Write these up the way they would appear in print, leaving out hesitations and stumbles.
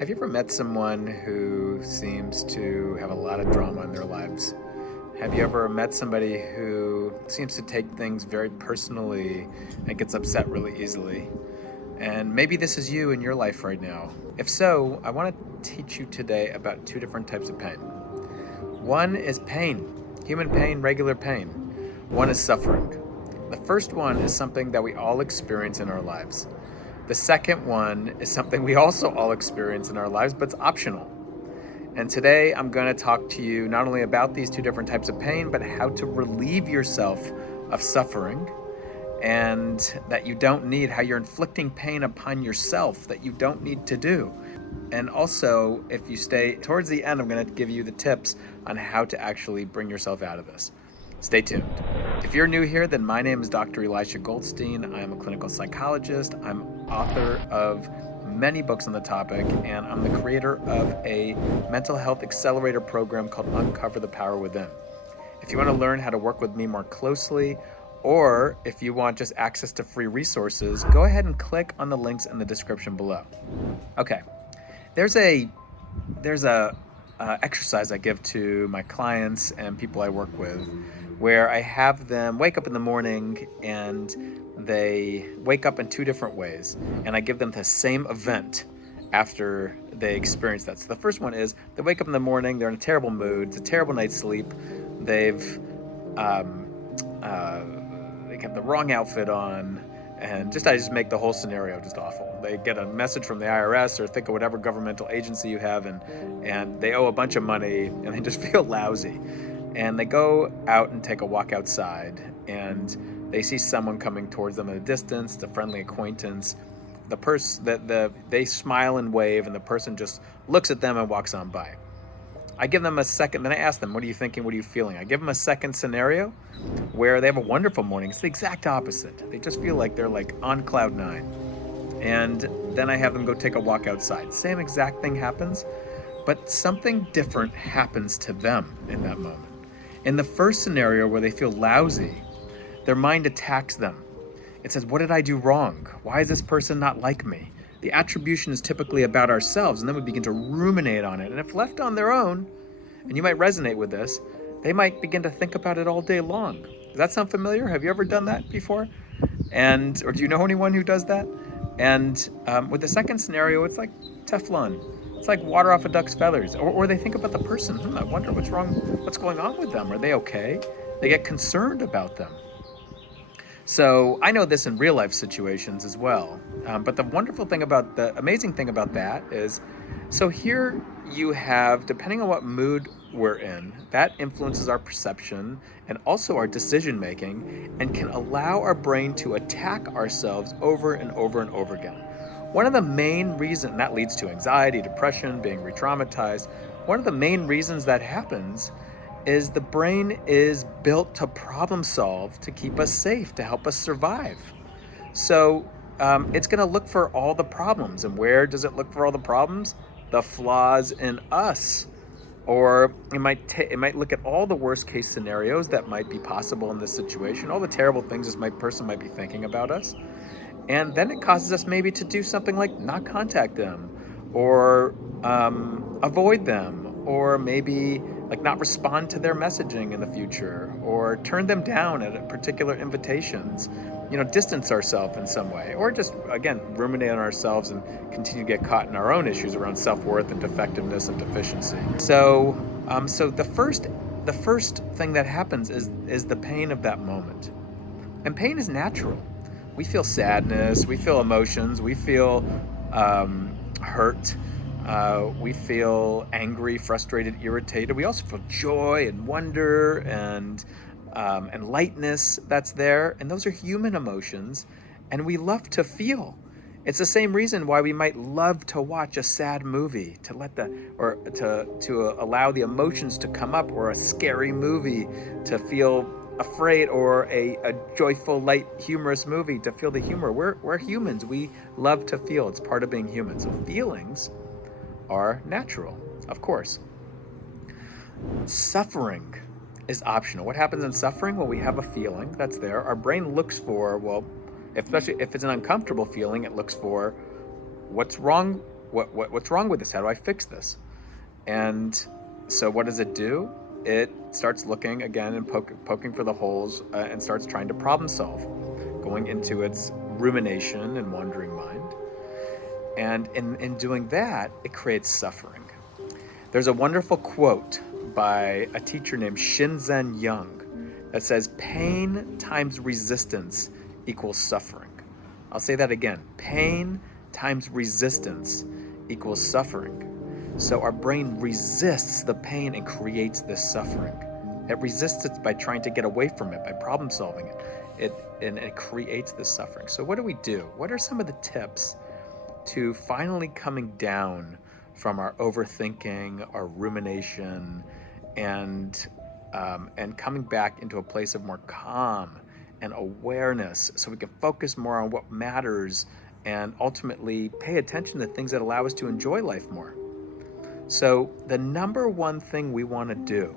Have you ever met someone who seems to have a lot of drama in their lives? Have you ever met somebody who seems to take things very personally and gets upset really easily? And maybe this is you in your life right now. If so, I want to teach you today about two different types of pain. One is pain, human pain, regular pain. One is suffering. The first one is something that we all experience in our lives. The second one is something we also all experience in our lives, but it's optional. And today I'm going to talk to you not only about these two different types of pain, but how to relieve yourself of suffering and that you don't need, how you're inflicting pain upon yourself that you don't need to do. And also, if you stay towards the end, I'm going to give you the tips on how to actually bring yourself out of this. Stay tuned. If you're new here, then my name is Dr. Elisha Goldstein. I'm a clinical psychologist. I'm author of many books on the topic, and I'm the creator of a mental health accelerator program called Uncover the Power Within. If you want to learn how to work with me more closely, or if you want just access to free resources, go ahead and click on the links in the description below. Okay, there's a exercise I give to my clients and people I work with, where I have them wake up in the morning and they wake up in two different ways, and I give them the same event after they experience that. So the first one is they wake up in the morning, they're in a terrible mood, it's a terrible night's sleep, they've they have the wrong outfit on, and I just make the whole scenario just awful. They get a message from the IRS or think of whatever governmental agency you have, and they owe a bunch of money, and they just feel lousy. And they go out and take a walk outside, and they see someone coming towards them at a distance, the friendly acquaintance. They smile and wave, and the person just looks at them and walks on by. I give them a second, then I ask them, what are you thinking, what are you feeling? I give them a second scenario where they have a wonderful morning. It's the exact opposite. They just feel like they're like on cloud nine. And then I have them go take a walk outside. Same exact thing happens, but something different happens to them in that moment. In the first scenario where they feel lousy, their mind attacks them. It says, what did I do wrong? Why is this person not like me? The attribution is typically about ourselves, and then we begin to ruminate on it. And if left on their own, and you might resonate with this, they might begin to think about it all day long. Does that sound familiar? Have you ever done that before? Or do you know anyone who does that? And with the second scenario, it's like Teflon. It's like water off a duck's feathers. Or they think about the person. I wonder what's wrong, what's going on with them. Are they okay? They get concerned about them. So I know this in real life situations as well. But the amazing thing about that is, so here you have, depending on what mood we're in, that influences our perception and also our decision making, and can allow our brain to attack ourselves over and over and over again. One of the main reasons that leads to anxiety, depression, being re-traumatized, one of the main reasons that happens is the brain is built to problem solve, to keep us safe, to help us survive. So it's going to look for all the problems. And where does it look for all the problems? The flaws in us. Or it might look at all the worst case scenarios that might be possible in this situation, all the terrible things this person might be thinking about us. And then it causes us maybe to do something like not contact them, or avoid them, or maybe like not respond to their messaging in the future, or turn them down at particular invitations, distance ourselves in some way, or just, again, ruminate on ourselves and continue to get caught in our own issues around self-worth and defectiveness and deficiency. So the first thing that happens is the pain of that moment. And pain is natural. We feel sadness, we feel emotions, we feel hurt, we feel angry, frustrated, irritated. We also feel joy and wonder and lightness that's there. And those are human emotions, and we love to feel. It's the same reason why we might love to watch a sad movie, to allow the emotions to come up, or a scary movie to feel afraid, or a joyful, light, humorous movie to feel the humor. We're humans. We love to feel. It's part of being human. So feelings are natural, of course. Suffering is optional. What happens in suffering? Well, we have a feeling that's there. Our brain looks for, especially if it's an uncomfortable feeling, it looks for what's wrong what's wrong with this? How do I fix this? And so what does it do? It starts looking again and poking for the holes and starts trying to problem solve, going into its rumination and wandering mind. And in doing that, it creates suffering. There's a wonderful quote by a teacher named Shinzen Young that says, pain times resistance equals suffering. I'll say that again. Pain times resistance equals suffering. So our brain resists the pain and creates this suffering. It resists it by trying to get away from it, by problem solving it. It creates this suffering. So what do we do? What are some of the tips to finally coming down from our overthinking, our rumination, and coming back into a place of more calm and awareness, so we can focus more on what matters and ultimately pay attention to things that allow us to enjoy life more? So the number one thing we want to do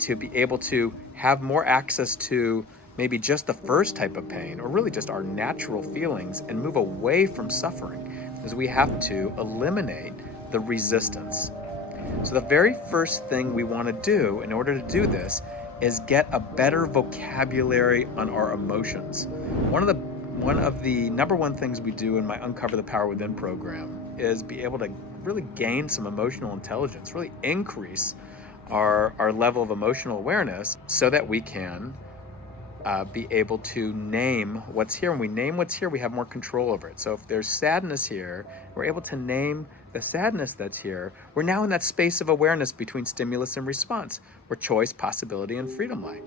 to be able to have more access to maybe just the first type of pain, or really just our natural feelings, and move away from suffering, is we have to eliminate the resistance. So the very first thing we want to do in order to do this is get a better vocabulary on our emotions. One of the number one things we do in my Uncover the Power Within program is be able to really gain some emotional intelligence, really increase our level of emotional awareness, so that we can be able to name what's here. When we name what's here, we have more control over it. So if there's sadness here, we're able to name the sadness that's here. We're now in that space of awareness between stimulus and response, where choice, possibility, and freedom lie.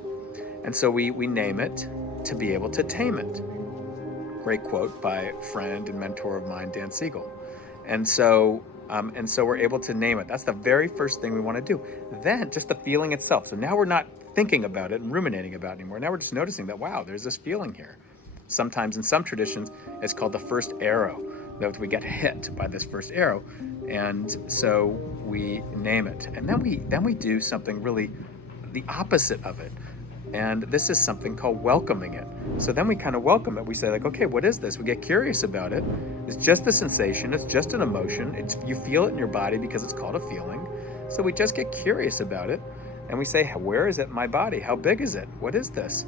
And so we name it to be able to tame it. Great quote by a friend and mentor of mine, Dan Siegel. And so we're able to name it. That's the very first thing we want to do. Then just the feeling itself. So now we're not thinking about it and ruminating about it anymore. Now we're just noticing that, wow, there's this feeling here. Sometimes in some traditions, it's called the first arrow, that we get hit by this first arrow. And so we name it. And then we do something really the opposite of it. And this is something called welcoming it. So then we kind of welcome it. We say like, okay, what is this? We get curious about it. It's just a sensation. It's just an emotion. You feel it in your body because it's called a feeling. So we just get curious about it. And we say, where is it in my body? How big is it? What is this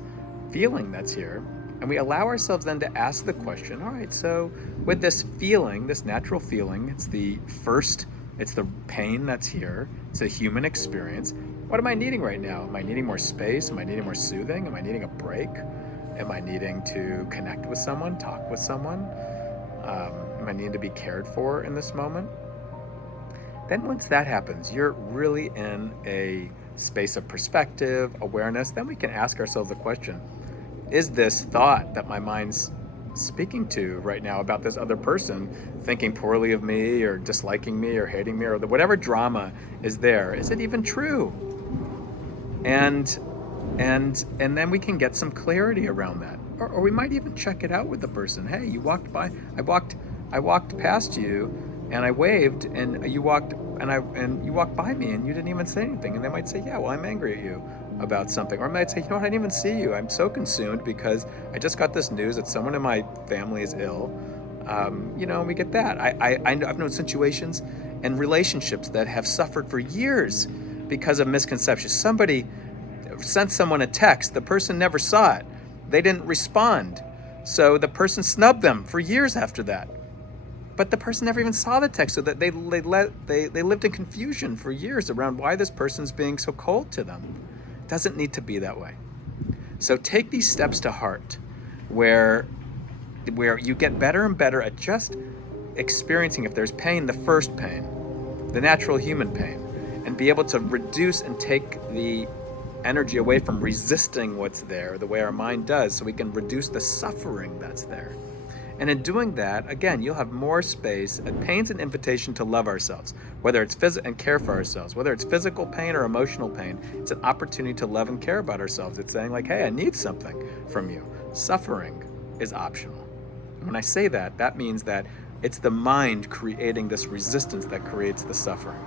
feeling that's here? And we allow ourselves then to ask the question, all right, so with this feeling, this natural feeling, it's the pain that's here. It's a human experience. What am I needing right now? Am I needing more space? Am I needing more soothing? Am I needing a break? Am I needing to connect with someone, talk with someone? Am I needing to be cared for in this moment? Then once that happens, you're really in a space of perspective, awareness. Then we can ask ourselves the question, is this thought that my mind's speaking to right now about this other person thinking poorly of me or disliking me or hating me or whatever drama is there, is it even true? And then we can get some clarity around that. Or we might even check it out with the person. Hey, you walked by, I walked past you and I waved, and you walked by me and you didn't even say anything. And they might say, yeah, well, I'm angry at you about something. Or I might say, you know what, I didn't even see you. I'm so consumed because I just got this news that someone in my family is ill. And we get that. I've known situations and relationships that have suffered for years because of misconceptions. Somebody sent someone a text. The person never saw it. They didn't respond. So the person snubbed them for years after that. But the person never even saw the text, so that they lived in confusion for years around why this person's being so cold to them. It doesn't need to be that way. So take these steps to heart, where you get better and better at just experiencing, if there's pain, the first pain, the natural human pain, and be able to reduce and take the energy away from resisting what's there the way our mind does, so we can reduce the suffering that's there. And in doing that, again, you'll have more space. And pain's an invitation to love ourselves, whether it's and care for ourselves, whether it's physical pain or emotional pain. It's an opportunity to love and care about ourselves. It's saying like, hey, I need something from you. Suffering is optional. And when I say that, that means that it's the mind creating this resistance that creates the suffering.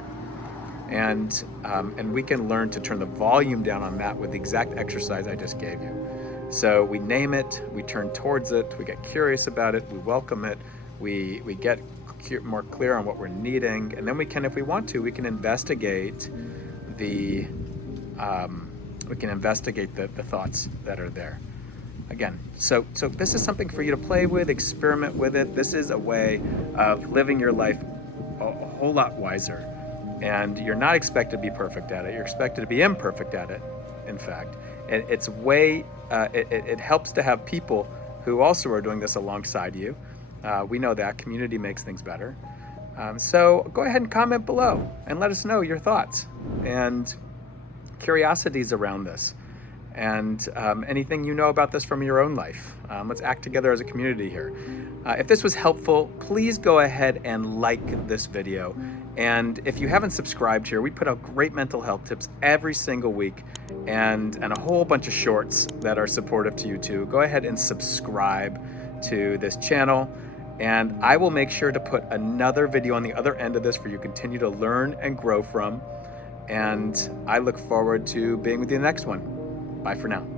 And we can learn to turn the volume down on that with the exact exercise I just gave you. So we name it, we turn towards it, we get curious about it, we welcome it, we get more clear on what we're needing, and then we can, if we want to, we can investigate the the thoughts that are there. Again, so this is something for you to play with, experiment with it. This is a way of living your life a whole lot wiser. And you're not expected to be perfect at it. You're expected to be imperfect at it, in fact. It's it helps to have people who also are doing this alongside you. We know that community makes things better. So go ahead and comment below and let us know your thoughts and curiosities around this, and anything you know about this from your own life. Let's act together as a community here. If this was helpful, please go ahead and like this video. And if you haven't subscribed here, we put out great mental health tips every single week, and a whole bunch of shorts that are supportive to you too. Go ahead and subscribe to this channel, and I will make sure to put another video on the other end of this for you to continue to learn and grow from. And I look forward to being with you in the next one. Bye for now.